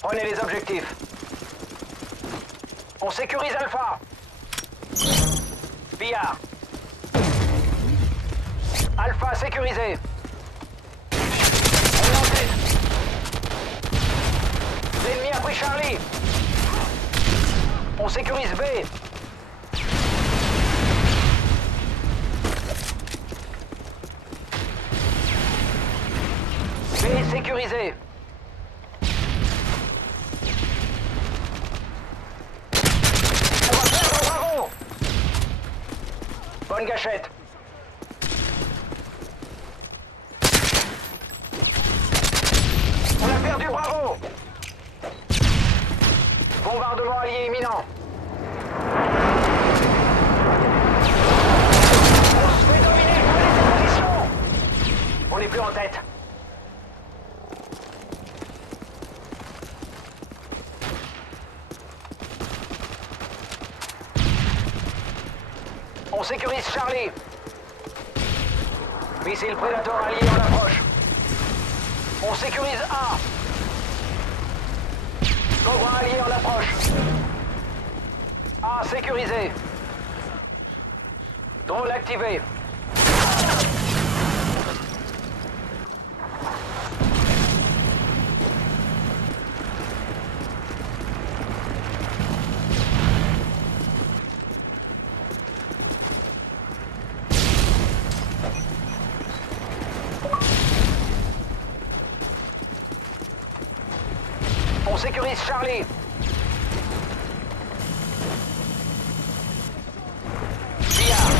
Prenez les objectifs. On sécurise Alpha. Billard. Alpha sécurisé. On est en tête. L'ennemi a pris Charlie. On sécurise B. B sécurisé. On va perdre Bravo. Bonne gâchette. On a perdu Bravo. Bombardement allié imminent. On se fait dominer, prenez cette position. On n'est plus en tête. On sécurise Charlie. Missile Predator allié en approche. On sécurise A. Cobra allié en approche. A sécurisé. Drone activé. On sécurise Charlie. Billard.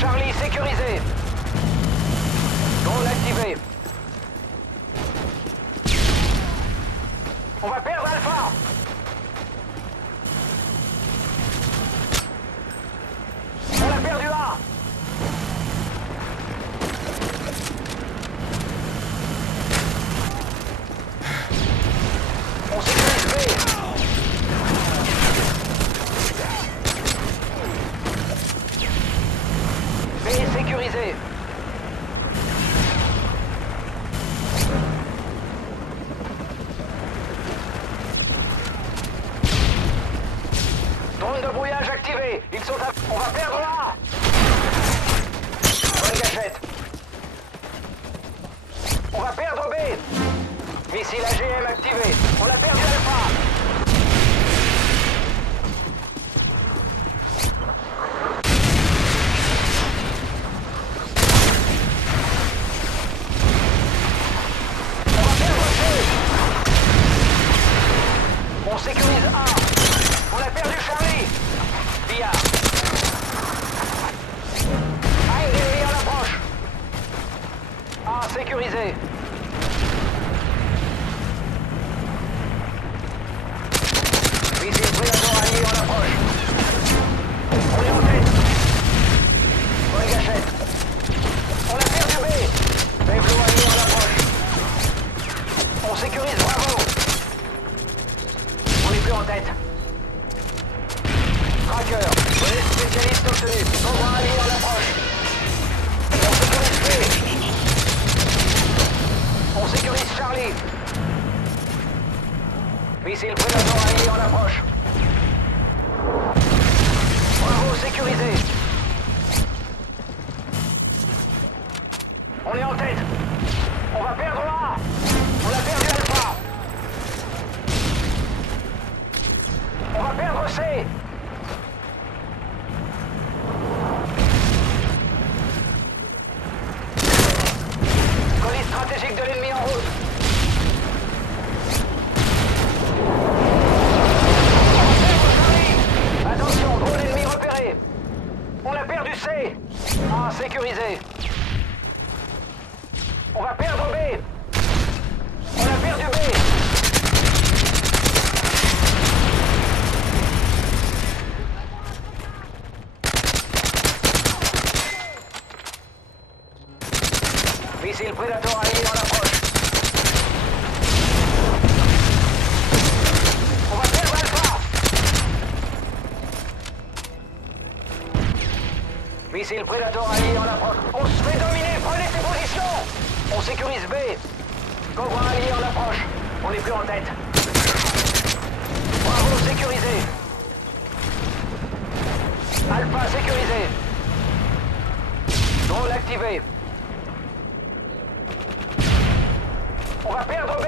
Charlie sécurisé. Drone activé. On va perdre Alpha. On a perdu A. On sécurise B. B sécurisé. Drone de brouillage activé. Ils sont à... On va perdre là. Bonne gâchette. On va perdre B. Missile AGM activé. On a perdu Alpha. On va perdre C. On sécurise A. On a perdu Charlie. Billard. A ennemi en approche. A sécurisé. Missile Predator allié en approche. On est en tête. Bonne gâchette. On a perdu B. Bevlo allié en approche. On sécurise Bravo. On est plus en tête. Tracker. Spécialiste obtenu. Cobra allié en approche. On sécurise B. On sécurise Charlie. Missile Predator allié en approche. Bravo sécurisé. On est en tête. On va perdre A. On a perdu Alpha. On va perdre C. Colis stratégique de l'ennemi en route. Attention, drone ennemi repéré. On a perdu C. A sécurisé. On va perdre B. On a perdu B. Missile Predator allié en approche. On va perdre Alpha. Missile Predator allié en approche. On se fait dominer, prenez ces positions. On sécurise B. Cobra allié en approche. On n'est plus en tête. Bravo sécurisé. Alpha sécurisé. Drone activé. On va perdre B.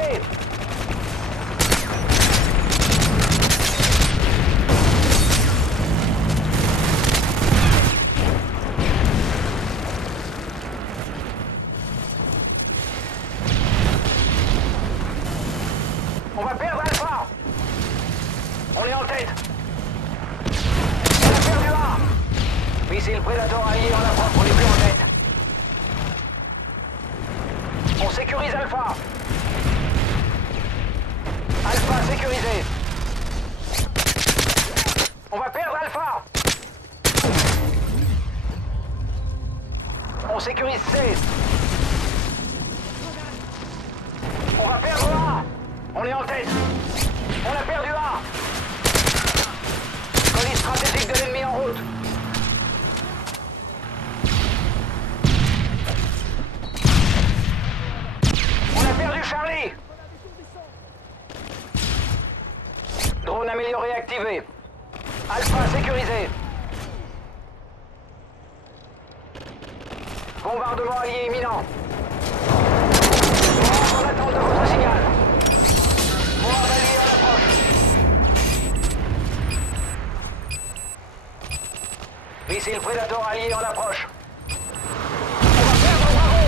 On va perdre Alpha. On est en tête. On a perdu A. Missile Predator allié en approche. On n'est plus en tête. On sécurise Alpha. Alpha sécurisé. On va perdre Alpha. On sécurise C. On va perdre A. On est en tête. On a perdu A. Colis stratégique de l'ennemi en route. On a perdu Charlie. Drone amélioré activé. Alpha sécurisé. Bombardement allié imminent. En attente de votre signal. Bombe allié en approche. Missile Predator allié en approche. On va perdre Bravo.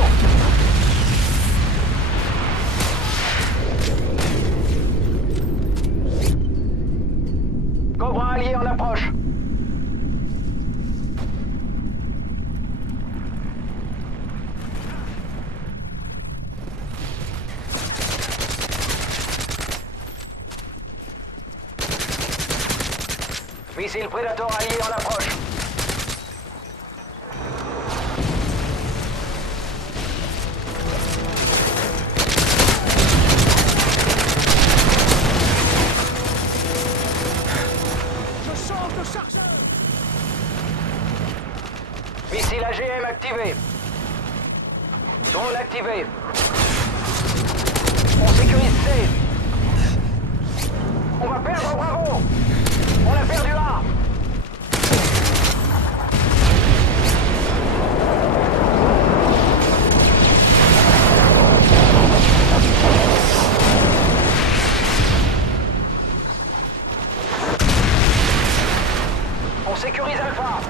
Cobra allié en approche. Missile Predator allié en approche. Je change de chargeur. Missile AGM activé. Drone activé. On sécurise C. On va perdre Bravo. On a perdu A. On sécurise Alpha.